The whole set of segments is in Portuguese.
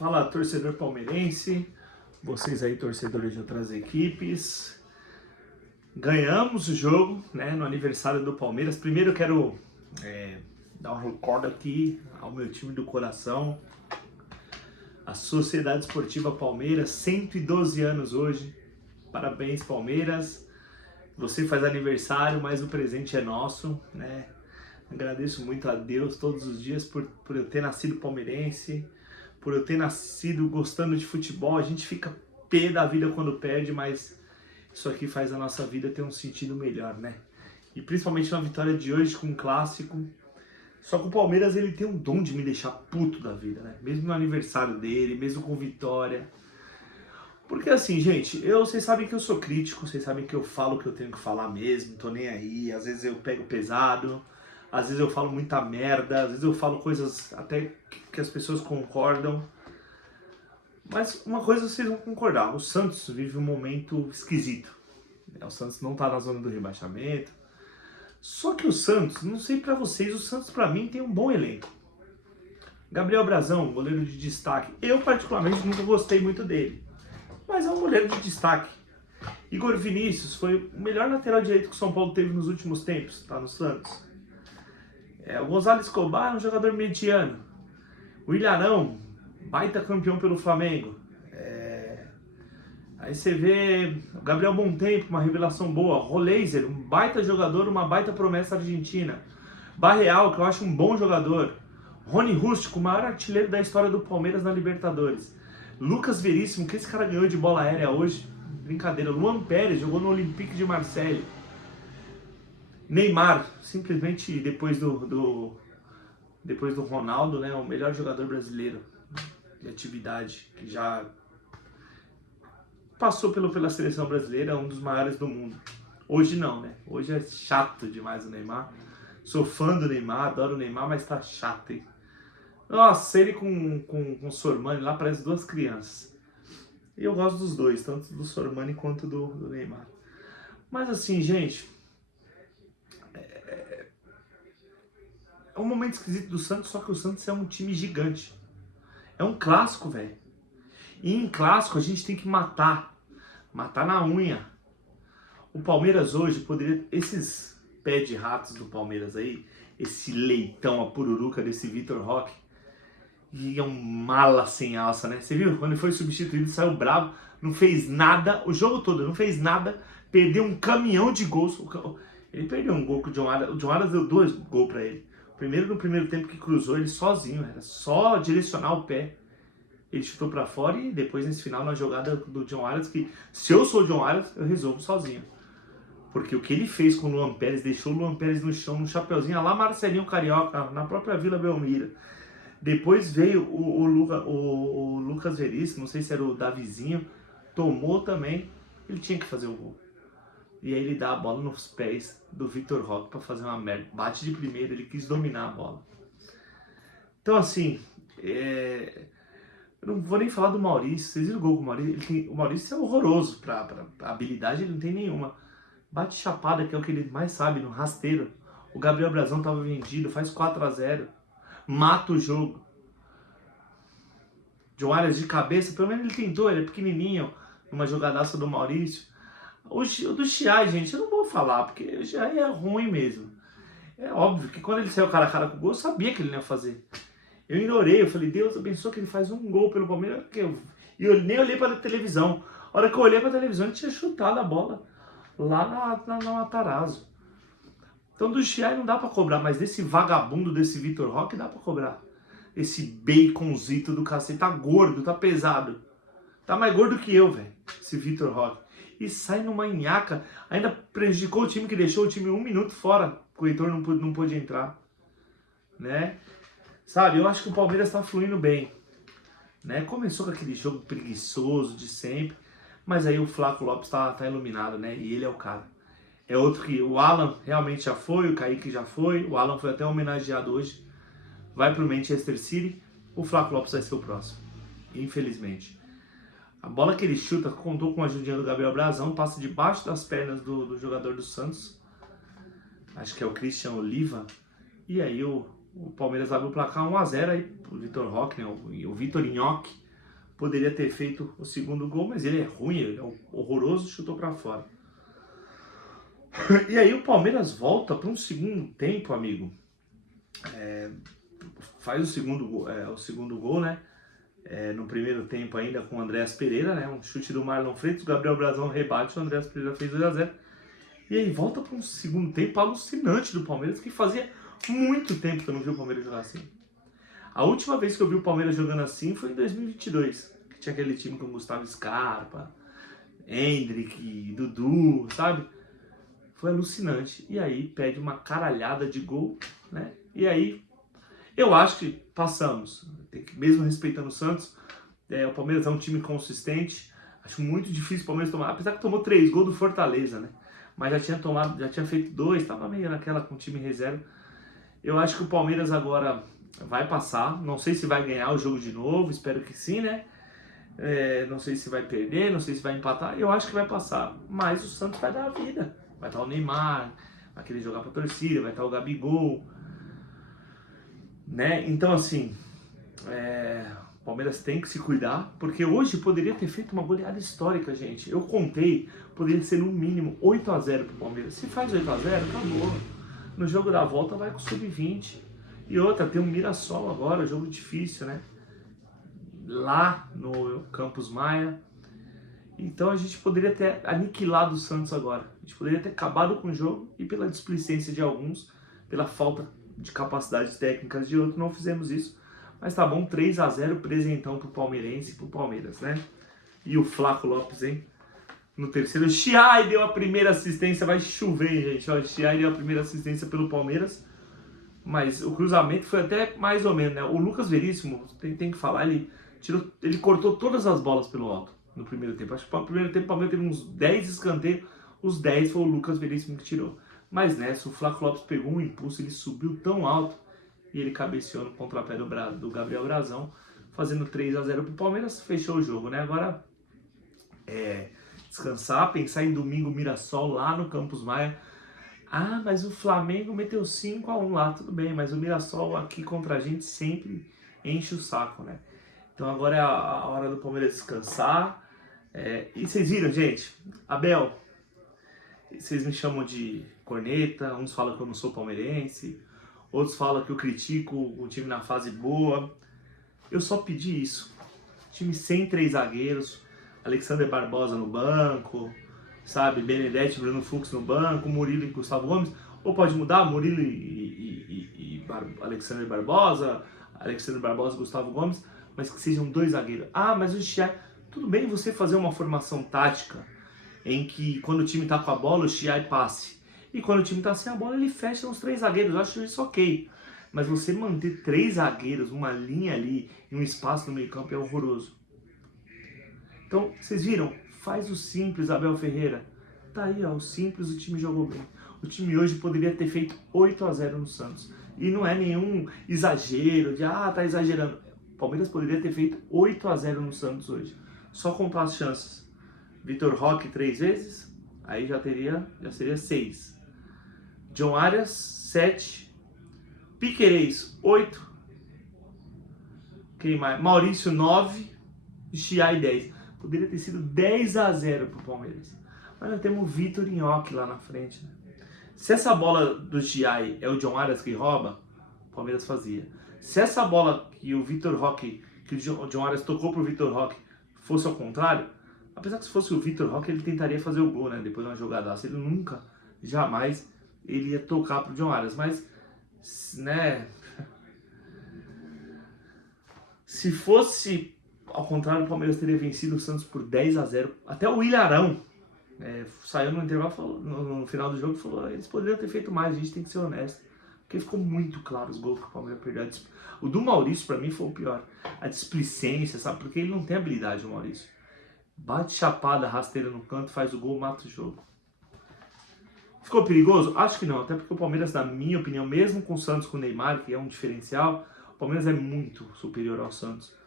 Fala, torcedor palmeirense, vocês aí, torcedores de outras equipes. Ganhamos o jogo, né, no aniversário do Palmeiras. Primeiro eu quero dar um recorde aqui ao meu time do coração, a Sociedade Esportiva Palmeiras, 112 anos hoje. Parabéns, Palmeiras. Você faz aniversário, mas o presente é nosso, né? Agradeço muito a Deus todos os dias por eu ter nascido palmeirense, por eu ter nascido gostando de futebol. A gente fica pé da vida quando perde, mas isso aqui faz a nossa vida ter um sentido melhor, né? E principalmente na vitória de hoje com um clássico. Só que o Palmeiras, ele tem um dom de me deixar puto da vida, né? Mesmo no aniversário dele, mesmo com vitória. Porque assim, gente, vocês sabem que eu sou crítico, vocês sabem que eu falo o que eu tenho que falar mesmo, tô nem aí. Às vezes eu pego pesado, às vezes eu falo muita merda, às vezes eu falo coisas até que as pessoas concordam. Mas uma coisa vocês vão concordar, o Santos vive um momento esquisito. O Santos não tá na zona do rebaixamento. Só que o Santos, não sei pra vocês, o Santos pra mim tem um bom elenco. Gabriel Brazão, goleiro de destaque. Eu particularmente nunca gostei muito dele, mas é um goleiro de destaque. Igor Vinícius foi o melhor lateral direito que o São Paulo teve nos últimos tempos, tá no Santos. O Gonzalo Escobar é um jogador mediano. O Ilharão, baita campeão pelo Flamengo. Aí você vê o Gabriel Bom Tempo, uma revelação boa. Roleiser, um baita jogador, uma baita promessa argentina. Barreal, que eu acho um bom jogador. Rony Rústico, o maior artilheiro da história do Palmeiras na Libertadores. Lucas Veríssimo, que esse cara ganhou de bola aérea hoje. Brincadeira. Luan Pérez, jogou no Olympique de Marseille. Neymar, simplesmente depois do Ronaldo, né, o melhor jogador brasileiro de atividade, que já passou pela seleção brasileira, um dos maiores do mundo. Hoje não, né? Hoje é chato demais o Neymar. Sou fã do Neymar, adoro o Neymar, mas tá chato, hein? Nossa, ele com o Sormani lá parece duas crianças. E eu gosto dos dois, tanto do Sormani quanto do Neymar. Mas assim, gente, é um momento esquisito do Santos, só que o Santos é um time gigante. É um clássico, velho. E em clássico a gente tem que matar na unha. O Palmeiras hoje poderia, esses pés de ratos do Palmeiras aí, esse leitão, a pururuca desse Vitor Roque, e é um mala sem alça, né? Você viu? Quando ele foi substituído, saiu bravo, não fez nada, o jogo todo, não fez nada, perdeu um caminhão de gols. Ele perdeu um gol com o John Aras. O John Aras deu 2 gols pra ele. Primeiro, no primeiro tempo que cruzou ele sozinho, era só direcionar o pé. Ele chutou pra fora e depois nesse final, na jogada do John Aras, que se eu sou o John Aras, eu resolvo sozinho. Porque o que ele fez com o Luan Pérez, deixou o Luan Pérez no chão, no chapeuzinho, lá Marcelinho Carioca, na própria Vila Belmiro. Depois veio o Lucas Veríssimo, não sei se era o Davizinho, tomou também, ele tinha que fazer o gol. E aí ele dá a bola nos pés do Vitor Roque pra fazer uma merda. Bate de primeira, ele quis dominar a bola. Então assim, eu não vou nem falar do Maurício. Vocês viram o gol com o Maurício? O Maurício é horroroso pra habilidade, ele não tem nenhuma. Bate chapada, que é o que ele mais sabe, no rasteiro. O Gabriel Brazão tava vendido, faz 4-0. Mata o jogo. John Arias de cabeça, pelo menos ele tentou, ele é pequenininho, numa jogadaça do Maurício. O do Chiai, gente, eu não vou falar, porque o Chiai é ruim mesmo. É óbvio que quando ele saiu cara a cara com o gol, eu sabia que ele não ia fazer. Eu ignorei, eu falei, Deus abençoe que ele faz um gol pelo Palmeiras. E eu nem olhei para a televisão. A hora que eu olhei para a televisão, ele tinha chutado a bola lá na Matarazzo. Então do Chiai não dá para cobrar, mas desse vagabundo, desse Vitor Roque, dá para cobrar. Esse baconzito do cacete, tá gordo, tá pesado. Tá mais gordo que eu, velho, esse Vitor Roque. E sai numa nhaca, ainda prejudicou o time, que deixou o time 1 minuto fora, que o Heitor não pôde entrar, né? Sabe, eu acho que o Palmeiras tá fluindo bem, né? Começou com aquele jogo preguiçoso de sempre, mas aí o Flaco Lopes tá iluminado, né? E ele é o cara. É outro que o Alan realmente já foi, o Kaique já foi, o Alan foi até homenageado hoje, vai pro Manchester City, o Flaco Lopes vai ser o próximo, infelizmente. A bola que ele chuta contou com a ajudinha do Gabriel Brazão, passa debaixo das pernas do jogador do Santos, acho que é o Christian Oliva, e aí o Palmeiras abre o placar 1-0 aí pro Vitor Roque, né? O Vitor Nhoque poderia ter feito o segundo gol, mas ele é ruim, ele é horroroso, chutou para fora. E aí o Palmeiras volta para um segundo tempo, amigo. Faz o segundo gol, né? No primeiro tempo ainda com o Andréas Pereira, né? Um chute do Marlon Freitas, o Gabriel Brazão rebate, o Andréas Pereira fez 2-0. E aí volta para um segundo tempo alucinante do Palmeiras, que fazia muito tempo que eu não vi o Palmeiras jogar assim. A última vez que eu vi o Palmeiras jogando assim foi em 2022, que tinha aquele time com Gustavo Scarpa, Hendrick, Dudu, sabe? Foi alucinante. E aí pede uma caralhada de gol, né? E aí eu acho que passamos. Mesmo respeitando o Santos, o Palmeiras é um time consistente. Acho muito difícil o Palmeiras tomar, apesar que tomou 3 gols do Fortaleza, né? Mas já tinha feito 2, estava meio naquela com o time reserva. Eu acho que o Palmeiras agora vai passar. Não sei se vai ganhar o jogo de novo, espero que sim, né? Não sei se vai perder, não sei se vai empatar. Eu acho que vai passar. Mas o Santos vai dar a vida. Vai estar o Neymar, vai querer jogar pra torcida, vai estar o Gabigol, né? Então, assim, o Palmeiras tem que se cuidar, porque hoje poderia ter feito uma goleada histórica, gente. Eu contei, poderia ser no mínimo 8-0 pro Palmeiras. Se faz 8-0, acabou. No jogo da volta vai com o Sub-20. E outra, tem um Mirassol agora, jogo difícil, né? Lá no Campus Maia. Então a gente poderia ter aniquilado o Santos agora. A gente poderia ter acabado com o jogo e pela displicência de alguns, pela falta de capacidades técnicas de outros, não fizemos isso. Mas tá bom, 3-0, presentão pro palmeirense e pro Palmeiras, né? E o Flaco Lopes, hein? No terceiro, o Chiai deu a primeira assistência, vai chover, gente. O Chiai deu a primeira assistência pelo Palmeiras. Mas o cruzamento foi até mais ou menos, né? O Lucas Veríssimo, tem que falar, ele cortou todas as bolas pelo alto no primeiro tempo. Acho que no primeiro tempo o Palmeiras teve uns 10 escanteios, os 10 foi o Lucas Veríssimo que tirou. Mas nessa, o Flaco Lopes pegou um impulso, ele subiu tão alto e ele cabeceou no contrapé do Gabriel Brazão, fazendo 3-0 pro Palmeiras, fechou o jogo, né? Agora descansar, pensar em domingo Mirassol lá no Campus Maia. Ah, mas o Flamengo meteu 5-1 lá, tudo bem, mas o Mirassol aqui contra a gente sempre enche o saco, né? Então agora é a hora do Palmeiras descansar. E vocês viram, gente? Abel, vocês me chamam de corneta, uns falam que eu não sou palmeirense, outros falam que eu critico o time na fase boa. Eu só pedi isso. Time sem 3 zagueiros, Alexander Barbosa no banco, sabe, Benedetti, Bruno Fux no banco, Murilo e Gustavo Gomes, ou pode mudar, Murilo e Alexander Barbosa e Gustavo Gomes, mas que sejam 2 zagueiros. Ah, mas o Chiai, tudo bem você fazer uma formação tática em que quando o time tá com a bola, o Chiai passe, e quando o time tá sem a bola, ele fecha os 3 zagueiros, eu acho isso ok. Mas você manter 3 zagueiros, uma linha ali, e um espaço no meio campo é horroroso. Então, vocês viram? Faz o simples, Abel Ferreira. Tá aí, ó, o simples, o time jogou bem. O time hoje poderia ter feito 8-0 no Santos. E não é nenhum exagero de, tá exagerando. O Palmeiras poderia ter feito 8-0 no Santos hoje. Só contar as chances. Vitor Roque 3 vezes, aí já seria 6. John Arias, 7. Piquerez, 8. Quem mais? Maurício, 9. Chiai, 10. Poderia ter sido 10-0 pro Palmeiras. Mas nós temos o Vitor Nhoque lá na frente, né? Se essa bola do Chiai é o John Arias que rouba, o Palmeiras fazia. Se essa bola que o Vitor Roque, que o John Arias tocou pro Vitor Roque, fosse ao contrário, apesar que se fosse o Vitor Roque, ele tentaria fazer o gol, né? Depois de uma jogadaça. Ele nunca, jamais, ele ia tocar pro John Arias. Mas, né? Se fosse ao contrário, o Palmeiras teria vencido o Santos por 10-0. Até o Ilharão saiu no intervalo, no final do jogo, e falou: eles poderiam ter feito mais, a gente tem que ser honesto. Porque ficou muito claro os gols que o Palmeiras perdeu. O do Maurício, pra mim, foi o pior. A displicência, sabe? Porque ele não tem habilidade, o Maurício. Bate chapada, rasteira no canto, faz o gol, mata o jogo. Ficou perigoso? Acho que não. Até porque o Palmeiras, na minha opinião, mesmo com o Santos, com o Neymar, que é um diferencial, o Palmeiras é muito superior ao Santos.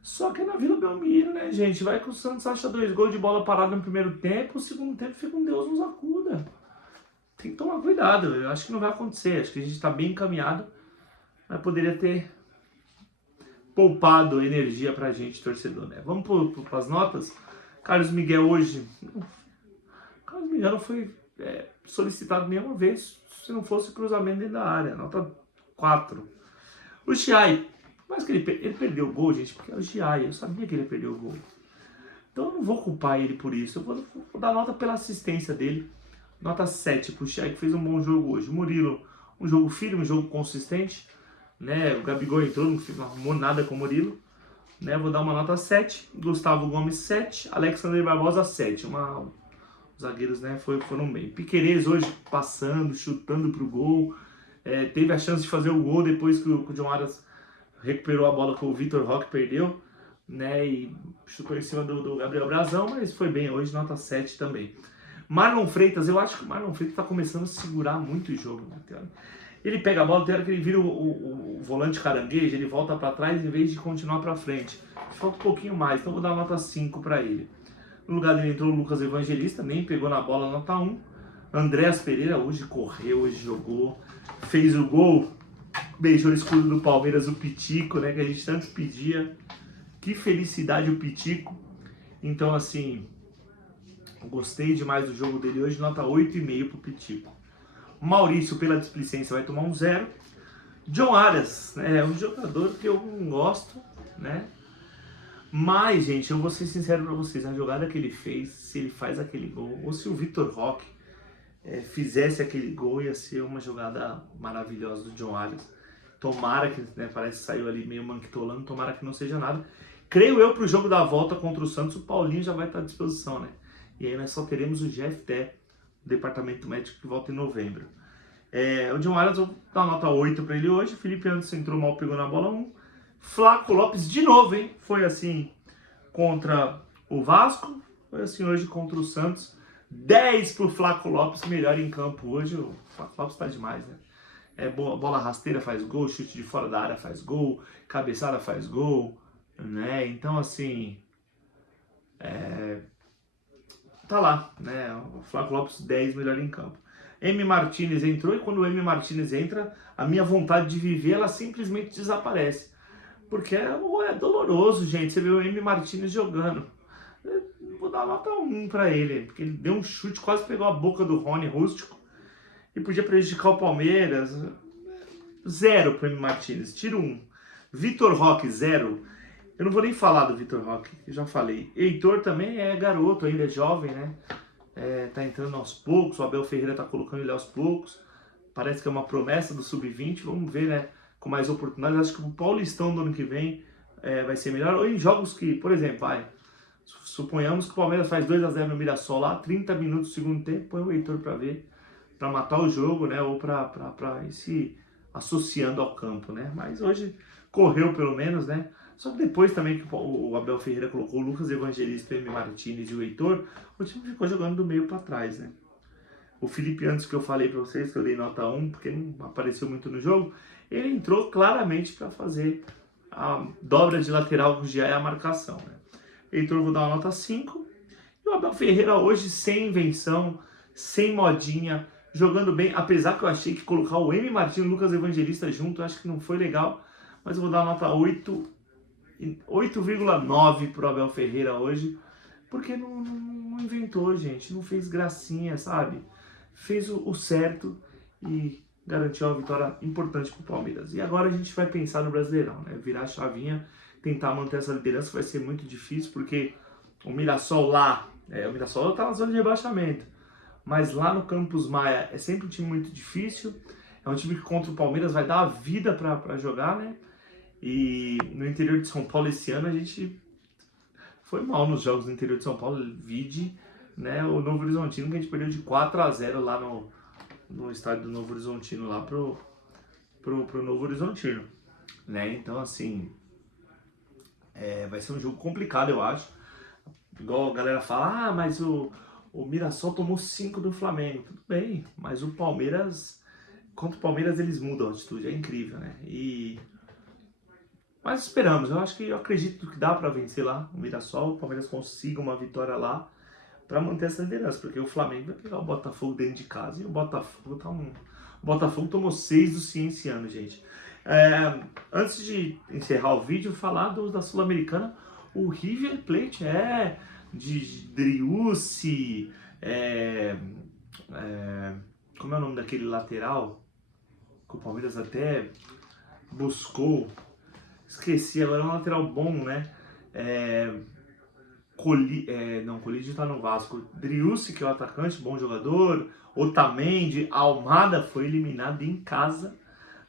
Só que é na Vila Belmiro, né, gente? Vai que o Santos acha 2 gols de bola parada no primeiro tempo, o segundo tempo fica um Deus nos acuda. Tem que tomar cuidado, eu acho que não vai acontecer. Acho que a gente tá bem encaminhado, mas poderia ter poupado energia pra gente, torcedor, né? Vamos para as notas. Carlos Miguel hoje... Carlos Miguel não foi solicitado nenhuma vez, se não fosse cruzamento dentro da área. Nota 4. O Giai, mas que ele perdeu o gol, gente, porque é o Giai, eu sabia que ele ia perder o gol. Então eu não vou culpar ele por isso, eu vou dar nota pela assistência dele. Nota 7 pro Giai, que fez um bom jogo hoje. O Murilo, um jogo firme, um jogo consistente, né? O Gabigol entrou, não arrumou nada com o Murilo, né? Vou dar uma nota 7. Gustavo Gomes 7, Alexander Barbosa 7. Os zagueiros, né, foram bem. Piquerez hoje passando, chutando pro gol. Teve a chance de fazer o gol depois que o John Aras recuperou a bola que o Vitor Roque perdeu, né, e chutou em cima do Gabriel Brazão, mas foi bem hoje, nota 7 também. Marlon Freitas, eu acho que o Marlon Freitas está começando a segurar muito o jogo, né? Ele pega a bola, tem hora que ele vira o volante caranguejo, ele volta para trás em vez de continuar para frente. Falta um pouquinho mais, então vou dar nota 5 para ele. No lugar dele entrou o Lucas Evangelista, nem pegou na bola, nota 1. Andréas Pereira hoje correu, hoje jogou, fez o gol, beijou o escudo do Palmeiras, o Pitico, né, que a gente tanto pedia. Que felicidade o Pitico. Então, assim, gostei demais do jogo dele hoje, nota 8,5 pro Pitico. Maurício, pela displicência, vai tomar um 0. John Aras, né, é um jogador que eu não gosto, né? Mas, gente, eu vou ser sincero pra vocês, a jogada que ele fez, se ele faz aquele gol, ou se o Vitor Roque fizesse aquele gol, ia ser uma jogada maravilhosa do John Aras. Tomara que, né, parece que saiu ali meio manquitolando, tomara que não seja nada. Creio eu, pro jogo da volta contra o Santos, o Paulinho já vai estar à disposição, né? E aí nós só teremos o GFT, o departamento médico, que volta em novembro. O John Aras, eu vou dar uma nota 8 pra ele hoje. Felipe Anderson entrou mal, pegou na bola 1. Flaco Lopes de novo, hein? Foi assim contra o Vasco, foi assim hoje contra o Santos. 10 pro Flaco Lopes, melhor em campo hoje. O Flaco Lopes tá demais, né? Bola rasteira faz gol, chute de fora da área faz gol, cabeçada faz gol, né? Então, assim, tá lá, né? O Flaco Lopes 10, melhor em campo. M. Martinez entrou e quando o M. Martinez entra, a minha vontade de viver, ela simplesmente desaparece. Porque é doloroso, gente, você vê o M. Martinez jogando. Eu vou dar nota 1 pra ele, porque ele deu um chute, quase pegou a boca do Rony Rústico e podia prejudicar o Palmeiras. 0 pro M. Martinez, tiro 1. Vitor Roque, 0. Eu não vou nem falar do Vitor Roque, eu já falei. Heitor também é garoto, ainda é jovem, né? Tá entrando aos poucos, o Abel Ferreira tá colocando ele aos poucos. Parece que é uma promessa do Sub-20, vamos ver, né? Com mais oportunidades. Acho que o Paulistão do ano que vem vai ser melhor. Ou em jogos que, por exemplo, suponhamos que o Palmeiras faz 2-0 no Mirassol lá, 30 minutos do segundo tempo, põe o Heitor para ver, para matar o jogo, né? Ou para ir se associando ao campo, né? Mas hoje correu pelo menos, né? Só que depois também que o Abel Ferreira colocou o Lucas Evangelista, o M. Martinez e o Heitor, o time ficou jogando do meio para trás, né? O Felipe, antes que eu falei para vocês, que eu dei nota 1, porque não apareceu muito no jogo, ele entrou claramente para fazer a dobra de lateral, que já é a marcação, né? Heitor, vou dar uma nota 5. E o Abel Ferreira hoje sem invenção, sem modinha, jogando bem, apesar que eu achei que colocar o M. Martins e o Lucas Evangelista junto, eu acho que não foi legal, mas eu vou dar uma nota 8,9 pro Abel Ferreira hoje, porque não inventou, gente, não fez gracinha, sabe? Fez o certo e garantiu uma vitória importante para o Palmeiras. E agora a gente vai pensar no Brasileirão, né? Virar a chavinha, tentar manter essa liderança vai ser muito difícil, porque o Mirassol lá, o Mirassol tá na zona de rebaixamento, mas lá no Campus Maia é sempre um time muito difícil, é um time que contra o Palmeiras vai dar a vida para jogar, né? E no interior de São Paulo esse ano a gente foi mal nos jogos no interior de São Paulo, vide, né, o Novo Horizontino, que a gente perdeu de 4-0 lá no estádio do Novo Horizontino, lá pro Novo Horizontino, né? Então, assim, vai ser um jogo complicado, eu acho. Igual a galera fala, mas o Mirassol tomou 5 do Flamengo. Tudo bem, mas o Palmeiras, contra o Palmeiras eles mudam a atitude, é incrível, né? Mas esperamos, eu acredito que dá para vencer lá o Mirassol, o Palmeiras consiga uma vitória lá para manter essa liderança, porque o Flamengo vai pegar o Botafogo dentro de casa e o Botafogo o Botafogo tomou 6 do Cienciano, gente. Antes de encerrar o vídeo, falar da Sul-Americana, o River Plate de Driussi, como é o nome daquele lateral que o Palmeiras até buscou, esqueci, agora é um lateral bom, né? Colídio tá no Vasco. Driussi, que é o atacante, bom jogador. Otamendi, Almada foi eliminado em casa,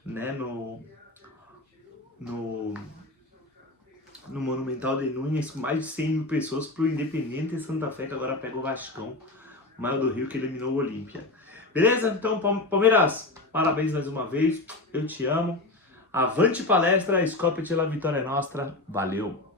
né? No Monumental de Núñez, com mais de 100 mil pessoas, pro Independiente Santa Fé, que agora pega o Vascão, o maior do Rio, que eliminou o Olímpia. Beleza? Então, Palmeiras, parabéns mais uma vez. Eu te amo. Avante palestra, Scopet la Vitória Nostra. Valeu!